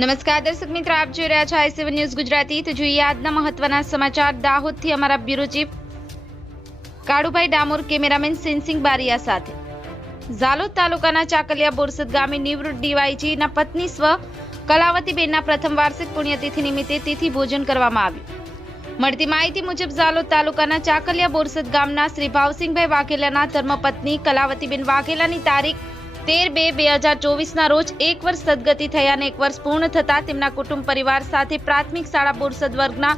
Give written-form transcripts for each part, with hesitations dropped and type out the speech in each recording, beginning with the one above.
નમસ્કાર દર્શક મિત્રો, આપ જોઈ રહ્યા છો i7 ન્યૂઝ ગુજરાતી। તો જોઈએ આજના મહત્વના સમાચાર। દાહોદથી અમારા bureau chief Kalubhai Damor, cameraman Sinsing Baria સાથે। ઝાલોદ તાલુકાના ચાકલિયા બોરસદ ગામે નિવૃત્ત ડીવાયજીના પત્ની સ્વ કલાવતીબેનના પ્રથમ વાર્ષિક પુણ્યતિથિ નિમિત્તે તિથિ ભોજન કરવામાં આવ્યું। મળતી માહિતી મુજબ ઝાલોદ તાલુકાના ચાકલિયા બોરસદ ગામના શ્રી ભાવસિંહભાઈ વાઘેલાના ધર્મપત્ની કલાવતીબેન વાઘેલાની તારીખ 13-2-2024 રોજ 1 વર્ષ સદગતિ થયા અને 1 વર્ષ પૂર્ણ થતા તેમના કુટુંબ પરિવાર સાથે પ્રાથમિક શાળા બોરસદ વર્ગના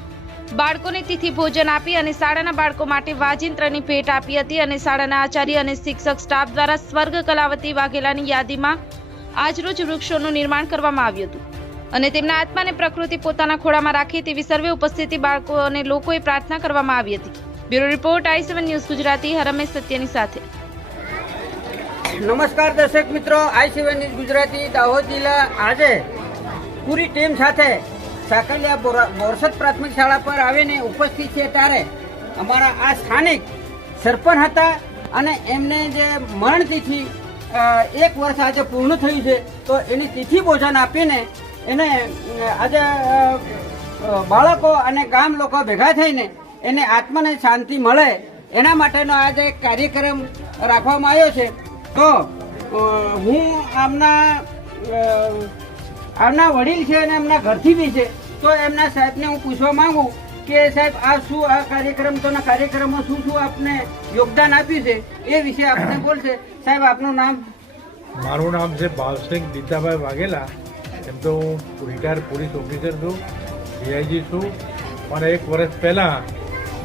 બાળકોને તિથિ ભોજન આપી અને શાળાના બાળકો માટે વાજિંત્રની ભેટ આપી હતી અને શાળાના આચાર્ય અને શિક્ષક સ્ટાફ દ્વારા સ્વર્ગ કલાવતી વાઘેલાની યાદીમાં આજરોજ વૃક્ષોનું નિર્માણ કરવામાં આવ્યું હતું અને તેમના આત્માને પ્રકૃતિ પોતાના ખોળામાં રાખે તેવી સર્વે ઉપસ્થિત બાળકો અને લોકોએ પ્રાર્થના કરવામાં આવી હતી। Bureau report i7 news Gujarati. Harmesh સત્યની સાથે। નમસ્કાર દર્શક મિત્રો, i7 ન્યૂઝ ગુજરાતી દાહોદ જિલ્લા આજે પૂરી ટીમ સાથે ચાકલિયા બોરસદ પ્રાથમિક શાળા પર આવીને ઉપસ્થિત છે ત્યારે અમારા આ સ્થાનિક સરપંચ હતા અને એમને જે મરણ તિથિ 1 વર્ષ આજે પૂર્ણ થયું છે તો એની તિથિ ભોજન આપીને એને આજે બાળકો અને ગામ લોકો ભેગા થઈને એને આત્માને શાંતિ મળે એના માટેનો આજે કાર્યક્રમ રાખવામાં આવ્યો છે। તો હું આમના વડીલ છે અને એમના ઘરથી બી છે તો એમના સાહેબને હું પૂછવા માંગુ કે સાહેબ આ શું આ કાર્યક્રમમાં શું શું આપને યોગદાન આપ્યું છે એ વિશે આપને બોલશે। સાહેબ આપનું નામ? મારું નામ છે ભાવસિંહ દીતાભાઈ વાઘેલા। એમ તો હું રિટાયર્ડ પોલીસ ઓફિસર છું, ડીઆઈજી છું, પણ 1 વર્ષ પહેલાં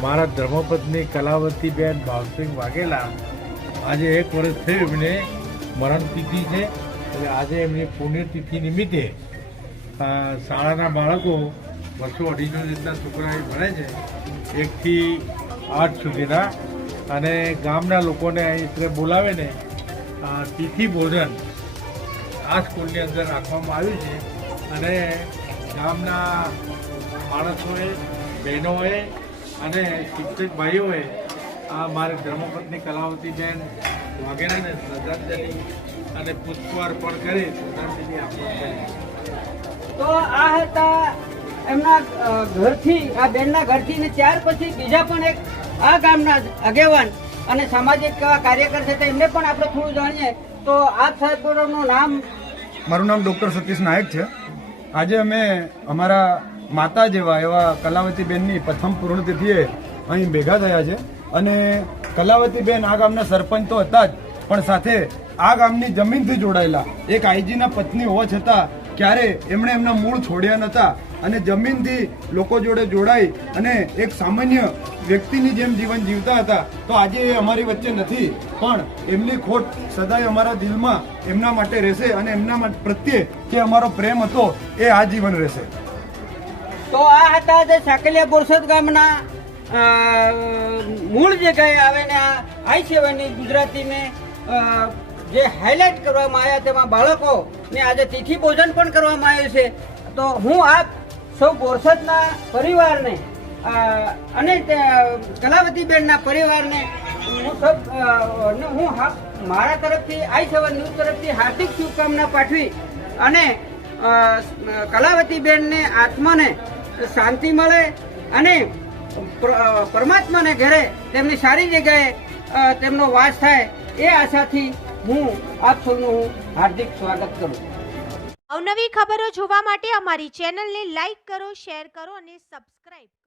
મારા ધર્મપત્ની કલાવતીબેન ભાવસિંહ વાઘેલા આજે 1 વર્ષ થયું એમને મરણ તિથિ છે એટલે આજે એમની પુણ્યતિથિ નિમિત્તે શાળાના બાળકો 200-250 જેટલા છોકરા ભણે છે 1 થી 8 સુધીના અને ગામના લોકોને અહીં બોલાવીને તિથિ ભોજન આ સ્કૂલની અંદર રાખવામાં આવ્યું છે અને ગામના માણસોએ, બહેનોએ અને શિક્ષક ભાઈઓએ આ મારી ધર્મપત્ની કલાવતીબેન વાઘેલાને શ્રદ્ધાંજલિ અને પુષ્પ અર્પણ કરી શ્રદ્ધાંજલિ આપવામાં કરી। તો આ હતા એમના ઘરથી, આ બેનના ઘરથી ને ત્યાર પછી બીજા પણ એક આ ગામના આગેવાન અને સામાજિક કાર્યકર છે એમને પણ આપણે થોડું જાણીએ। તો આપ સાહેબનું નામ? મારું નામ ડૉક્ટર સતીશ નાયક છે। આજે અમે અમારા માતા જેવા એવા કલાવતીબેનની પ્રથમ પૂર્ણતિથિએ અહીં ભેગા થયા છે અને કલાવતીબેન આ ગામના સરપંચ તો હતા જ પણ સાથે આ ગામની જમીનથી જોડાયેલા એક આઈજીના પત્ની હોવા છતાં ક્યારે એમણે એમના મૂળ છોડ્યા નહોતા અને જમીનથી લોકો જોડે જોડાઈ અને એક સામાન્ય વ્યક્તિની જેમ જીવન જીવતા હતા। તો આજે એ અમારી વચ્ચે નથી પણ એમની ખોટ સદાય અમારા દિલમાં એમના માટે રહેશે અને એમના પ્રત્યે જે અમારો પ્રેમ હતો એ આજીવન રહેશે। તો આ હતા જે ચાકલિયા બોરસદ ગામના મૂળ જગ્યાએ આવીને આ i7 ની ગુજરાતીને જે હાઇલાઇટ કરવામાં આવ્યા તેમાં બાળકોને આજે તિથિ ભોજન પણ કરવામાં આવ્યું છે। તો હું આપ સૌ બોરસદના પરિવારને અને કલાવતીબેનના પરિવારને હું મારા તરફથી i7 ન્યૂઝ તરફથી હાર્દિક શુભકામના પાઠવી અને કલાવતીબેનને આત્માને શાંતિ મળે અને પરમાત્માને ઘરે તેમની સારી જગ્યાએ તેમનો વાસ થાય એ આશાથી હું આપ સૌનું હાર્દિક સ્વાગત કરું। અવનવી ખબરો જોવા માટે અમારી ચેનલને લાઈક કરો, શેર કરો અને સબસ્ક્રાઇબ કરો।